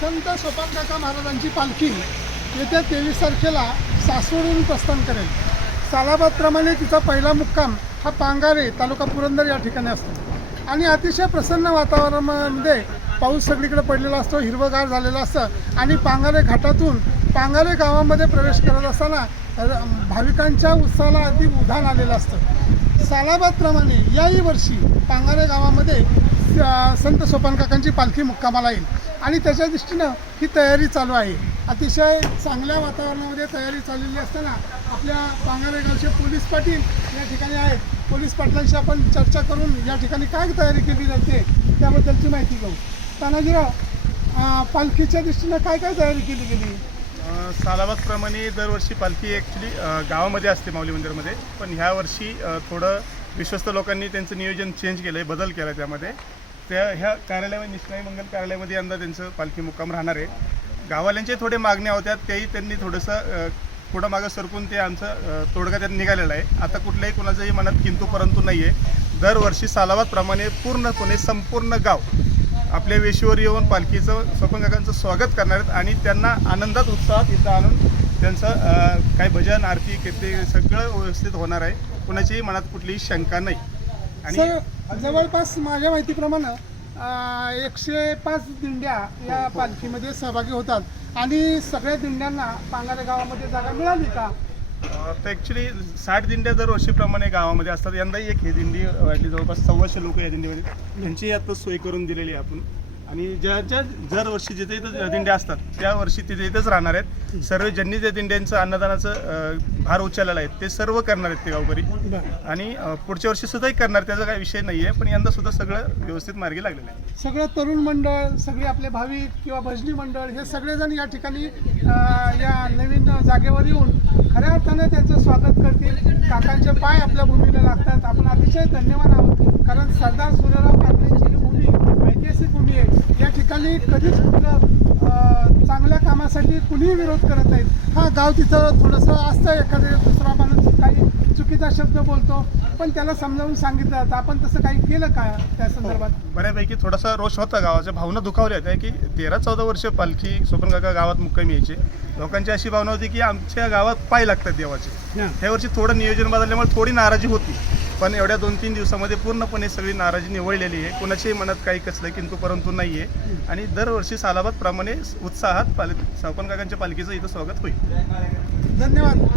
संत सोपानकाका महाराजांची पालखी येत्या तेवीस तारखेला सासवडून प्रस्थान करेल. सालाबादप्रमाणे तिचा पहिला मुक्काम हा पांगारे तालुका पुरंदर या ठिकाणी असतो. आणि अतिशय प्रसन्न वातावरणामध्ये पाऊस सगळीकडे पडलेला असतो हिरवगार झालेला असतं आणि पांगारे घाटातून पांगारे गावामध्ये प्रवेश करत असताना भाविकांच्या उत्साहाला अगदी उधाण आलेलं असतं. सालाबादप्रमाणे याही वर्षी पांगारे गावामध्ये संत सोपानकाकांची पालखी मुक्कामाला येईल. आणि त्याच्या दृष्टीनं ही तयारी चालू आहे. अतिशय चांगल्या वातावरणामध्ये तयारी चाललेली असताना आपल्या पांगारे गावचे पोलीस पाटील या ठिकाणी आहेत. पोलीस पाटलांशी आपण चर्चा करून या ठिकाणी काय तयारी केली जाते त्याबद्दलची माहिती घेऊ. तानाजीराव पालखीच्या दृष्टीनं काय काय तयारी केली गेली? अ, सालाबादप्रमाणे दरवर्षी पालखी ॲक्च्युली गावामध्ये असते माऊली मंदिरमध्ये. पण ह्या वर्षी थोडं विश्वस्त लोकांनी त्यांचं नियोजन चेंज केलं आहे बदल केला त्यामध्ये. त्या ह्या कार्यालयामध्ये निष्काळी मंगल कार्यालयामध्ये यंदा त्यांचं पालखी मुक्काम राहणार आहे. गाववाल्यांचे थोडे मागण्या होत्या तेही त्यांनी थोडंसं पुढं मागं सरकून ते आमचं तोडगा त्यात निघालेला आहे. आता कुठल्याही कोणाचंही मनात किंतू परंतु नाही आहे दरवर्षी सालाबादप्रमाणे पूर्णपणे संपूर्ण गाव आपल्या वेशीवर येऊन पालखीचं स्वपन काकांचं स्वागत करणार आहेत आणि त्यांना आनंदात उत्साहात इथं आणून त्यांचं काय भजन आरती कीर्ती सगळं व्यवस्थित होणार आहे. कुणाचीही मनात कुठलीही शंका नाही. सर जवळपास माझ्या माहितीप्रमाणे एकशे पाच दिंड्या या पालखीमध्ये सहभागी होतात. आणि सगळ्या दिंड्यांना पांगारे गावामध्ये जागा मिळाली का? तर ॲक्च्युली साठ दिंड्या दरवर्षीप्रमाणे गावामध्ये असतात. यंदाही एक ही दिंडी वाटली जवळपास सव्वाशे लोक या दिंडीमध्ये त्यांची आता सोय करून दिलेली आहे आपण. आणि ज्या ज्या दरवर्षी जिथे इथं दिंड्या असतात त्या वर्षी तिथे इथंच राहणार आहेत. सर्व ज्यांनी त्या दिंड्यांचं अन्नदानाचं भार उचललेला आहे ते सर्व करणार आहेत ते गावकरी. आणि पुढच्या वर्षी सुद्धाही करणार त्याचा काही विषय नाही आहे पण यंदा सुद्धा सगळं व्यवस्थित मार्गी लागलेलं आहे. सगळं तरुण मंडळ सगळे आपले भाविक किंवा भजनी मंडळ हे सगळेजण या ठिकाणी या नवीन जागेवर येऊन खऱ्या अर्थाने त्यांचं स्वागत करतील. काकांचे पाय आपल्या भूमीला लागतात. आपण अतिशय धन्यवाद आहोत. कारण सरदार सूर्यराव भूमी ऐतिहासिक भूमी आहे या ठिकाणी कधीच कुठलं चांगल्या कामासाठी कुणीही विरोध करत नाहीत. हा गाव तिथं थोडंसं असतं एखादे दुसरा माणूस काही चुकीचा शब्द बोलतो पण त्याला समजावून सांगितलं जातं. आपण तसं काही केलं का त्या संदर्भात? बऱ्यापैकी थोडासा रोष होता गावाच्या भावना दुखावल्या होत्या की तेरा चौदा वर्ष पालखी सोपन काका गावात मुक्कामी यायचे. लोकांची अशी भावना होती की आमच्या गावात पाय लागतात देवाचे. ह्या वर्षी थोडं नियोजन बदलल्यामुळे थोडी नाराजी होती. पण एवढ्या दोन तीन दिवसामध्ये पूर्णपणे सगळी नाराजी निवळलेली आहे. कोणाच्याही मनात काही कसलं किंतु परंतु नाही आहे आणि दरवर्षी सालाबादप्रमाणे उत्साहात पाल सोपन काकांच्या पालखीचं इथं स्वागत होईल. धन्यवाद.